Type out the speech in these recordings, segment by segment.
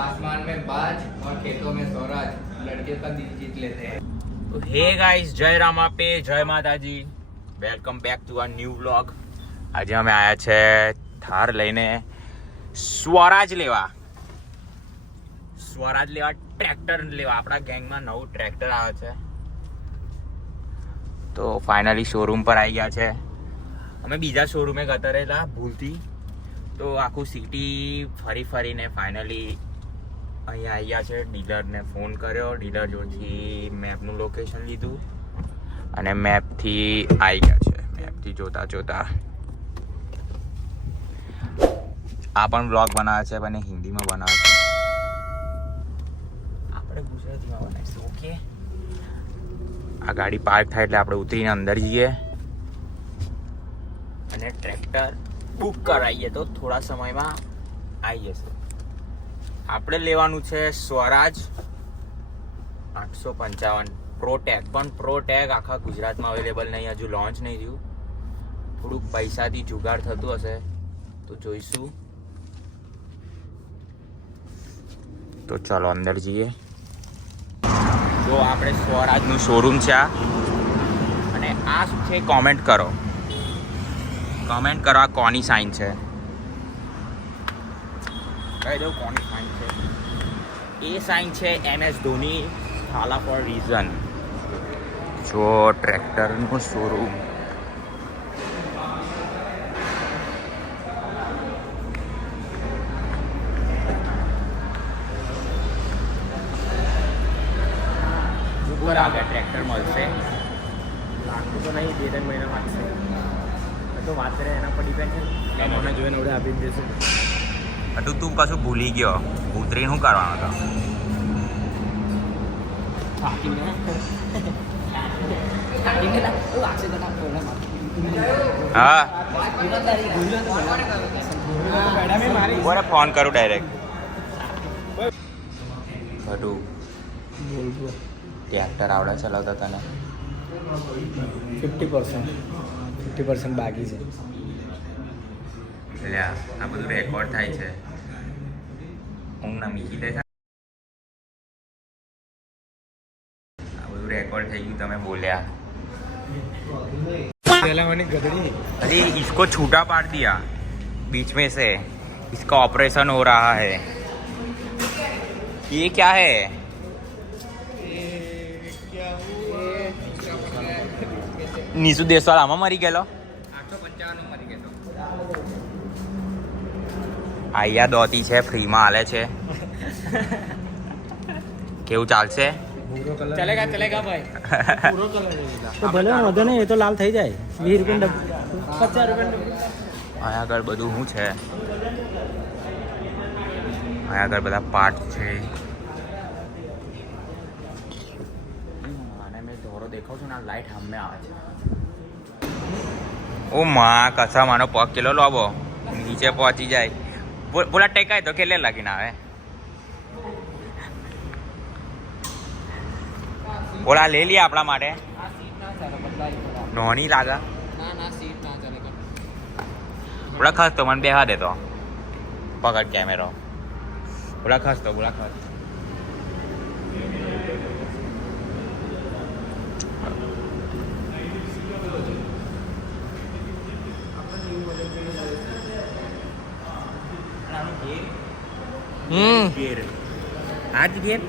आसमान में बाज और खेतों में स्वराज लड़के का दिल जीत लेते हैं। તો હે ગાઈસ, જય રામાપે, જય માતાજી, welcome back to a new vlog. આજે અમે આવ્યા છે થાર લઈને સ્વરાજ લેવા ટ્રેક્ટર લેવા. આપણા ગેંગમાં નવું ટ્રેક્ટર આવે છે તો ફાઇનલી શોરૂમ પર આવી ગયા છે. અમે બીજા શોરૂમે જતા રહેલા ભૂલથી, તો આખું સિટી ફરીને ફાઇનલી અહીંયા આવ્યા છે. ડીલરને ફોન કર્યો, ડીલર જોડથી મેપનું લોકેશન લીધું અને મેપથી આવી ગયા છે. મેપથી જોતા આ પણ બ્લોગ બનાવે છે, પણ હિન્દીમાં બનાવે છે. આપણે ગુજરાતીમાં બનાવીશું. ઓકે, આ ગાડી પાર્ક થાય એટલે આપણે ઉતરીને અંદર જઈએ અને ટ્રેક્ટર બુક કરાવીએ તો થોડા સમયમાં આવી જશે. આપણે લેવાનું છે સ્વરાજ 855 પ્રોટેક. પણ પ્રોટેક આખા ગુજરાતમાં અવેલેબલ નહીં, હજુ લોન્ચ નહીં થયું. થોડુંક પૈસાથી જુગાડ થતું હશે તો જોઈશું. તો ચાલો અંદર જઈએ. જો આપણે સ્વરાજનું શોરૂમ છે આ, અને આ શું છે કોમેન્ટ કરો આ કોની સાઇન છે, કહી દઉં કોની સાઇન છે. એ સાઇન છે MS Dhoni Thala four reason. જો ટ્રેક્ટરનું શોરૂમ ઉપર આગળ ટ્રેક્ટર મળશે. લાખું તો નહીં, 2-3 મહિના લાગશે. તો વાત કરે એના પર ડિપેન્ડ છે. મને જોઈને ઓડે આપી જ દેશે. તું કશું ભૂલી ગયો, ઉતરીને શું કરવાનો હતો? હા, બોલે ફોન કરું ડાયરેક્ટ. બધું ટ્રેક્ટર આવડે ચલાવતા તને? 50% બાકી છે. એટલે આ બધું રેકોર્ડ થાય છે. હું ના મીકી દે છે. આ બધું રેકોર્ડ થઈ ગયું, તમે બોલ્યા. पहला मैंने गदड़ी अरे इसको छूटा पाड़ दिया बीच में से, इसका ऑपरेशन हो रहा है. ये क्या है? નીસુ દેસવાળ આમાં મરી ગયેલો. 855 મરી ગયો. આયા દોતી છે, ફ્રીમાં હાલે છે. કેવું ચાલશે? चलेगा भाई. पूरा कलर तो भले વધે નહીં, એ તો લાલ થઈ જાય. 20 રૂપિયા ડબ્બો, 50 રૂપિયા. અહીંયા આગળ બધું શું છે? અહીંયા આગળ બધા પાર્ટ છે. અને મેં ધોરો દેખાવ છું ને, આ લાઈટ સામે આવે છે. ઓ માં કસા માનો પગ કેલો લોબો નીચે પહોંચી જાય. બોલા ટેકાય તો કેટલે લાગીને આવે? બોલા લઈ લઈએ આપણા માટે. નોની લાગે. બોલા ખસ તો મને બેહવા દે તો. પકડ કેમેરો. બોલા ખસ તો, બોલા ખસ. ઘેર આજ ઘેર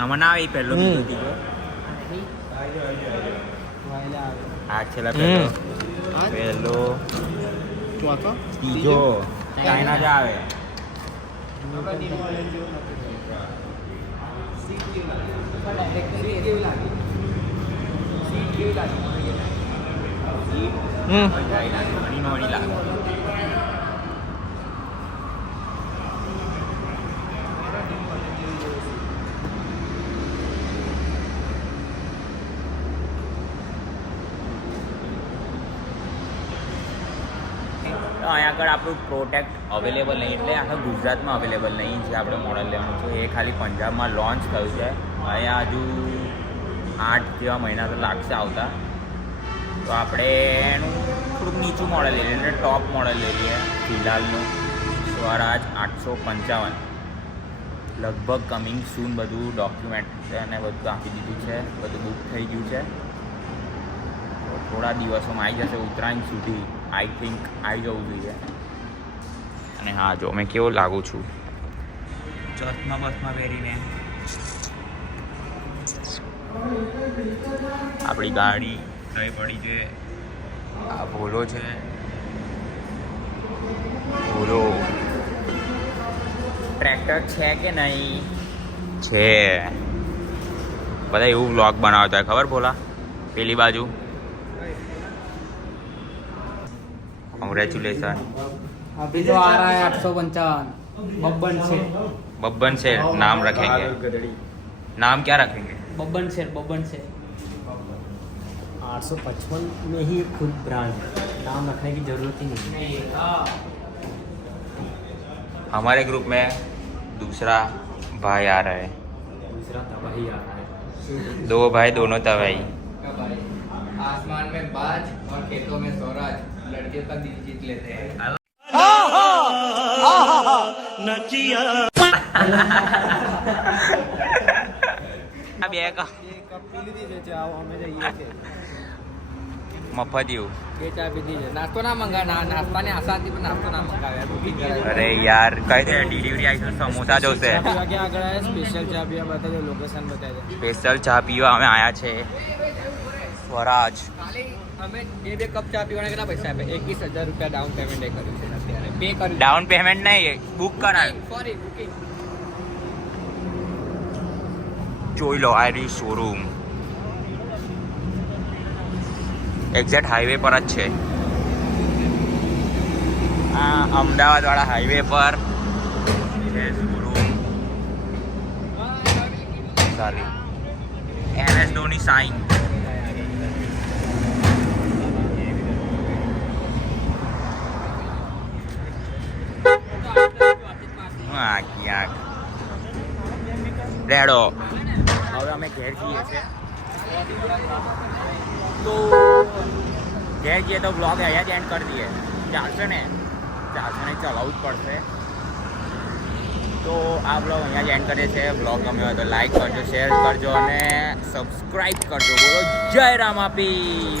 આમાં ના આવે. પહેલો બીજો ત્રીજો આ છેલ્લા પહેલો ચોથો ત્રીજો ચાઇના જ આવે. નોની લાગે. અહીંયા આગળ આપણું પ્રોટેક્ટ અવેલેબલ નહીં, એટલે આખા ગુજરાતમાં અવેલેબલ નહીં જે આપણે મોડલ લેવાનું છે. એ ખાલી પંજાબમાં લોન્ચ થયું છે. અહીંયા હજુ 8 જેવા મહિના તો લાગશે આવતા. તો આપણે એનું થોડુંક નીચું મોડલ લઈ લઈએ, એટલે ટોપ મોડલ લઈ લઈએ ફિલહાલનું. સ્વરાજ 855. લગભગ કમિંગ સૂન બધું ડોક્યુમેન્ટ અને બધું આપી દીધું છે, બધું બુક થઈ ગયું છે. તો થોડા દિવસોમાં આવી જશે, ઉત્તરાયણ સુધી આઈ થિંક આવી જવું જોઈએ. અને હા જો મેં કેવો લાગુ છું ચશ્મા બસમાં પહેરીને. આપણી ગાડી થઈ પડી છે, આ ભોલો છે, ભોલો ટ્રેક્ટર છે કે નહીં છે. બધા એવું વ્લોગ બનાવતા હોય ખબર ભોલા પેલી બાજુ. कॉन्ग्रेचुलेसन. अभी जो आ रहा है 855 बब्बन से. बब्बन से नाम रखेंगे. नाम क्या रखेंगे? बब्बन से 855 में ही खुद ब्रांड, नाम रखने की जरूरत ही नहीं. हमारे ग्रुप में दूसरा भाई आ रहा है. दूसरा तबाही आ रहा है. दो भाई दोनों तबाही. भाई आसमान में बाज और खेतों में स्वराज लड़के का दिल जीत लेते हैं. બે કા મફતિયું બે ચા પીધી છે. નાસ્તો ના મંગા નાસ્તાની આશા હતી પણ નાસ્તો ના મંગાવ્યા. અરે યાર કઈ દે ડિલિવરી આવી છે, સમોસા જોશે. આગળ આવ્યા, સ્પેશિયલ ચા પીવા બતાવ્યો, લોકેશન બતાવી દે. સ્પેશિયલ ચા પીવા અમે આયા છે સ્વરાજ. ખાલી અમે બે કપ ચા પીવાના કેટલા પૈસા આપે? 21,000 રૂપિયા ડાઉન પેમેન્ટ એ કર્યું છે અત્યારે. પે કર્યું. ડાઉન પેમેન્ટ નહીં, બુક કરાયું. Sorry booking. જોઈ લો આઈરી શોરૂમ એક્ઝેક્ટ હાઈવે પર જ છે. આ અમદાવાદ વાળા હાઈવે પર છે શોરૂમ. સારી MS ધોની સાઈન. ક્યાંક રેડો. હવે અમે ઘેર જઈએ છીએ, તો ઘેર જઈએ તો બ્લોગ અહીંયા જ એન્ડ કરી દઈએ. ચાલશે ને? ચાલશે ને, ચલાવવું જ પડશે. તો આ બ્લોગ અહીંયા જ એન્ડ કરીએ છીએ. બ્લોગ ગમ્યો હોય તો લાઈક કરજો, શેર કરજો અને સબસ્ક્રાઈબ કરજો. બોલો જય રામાપીર.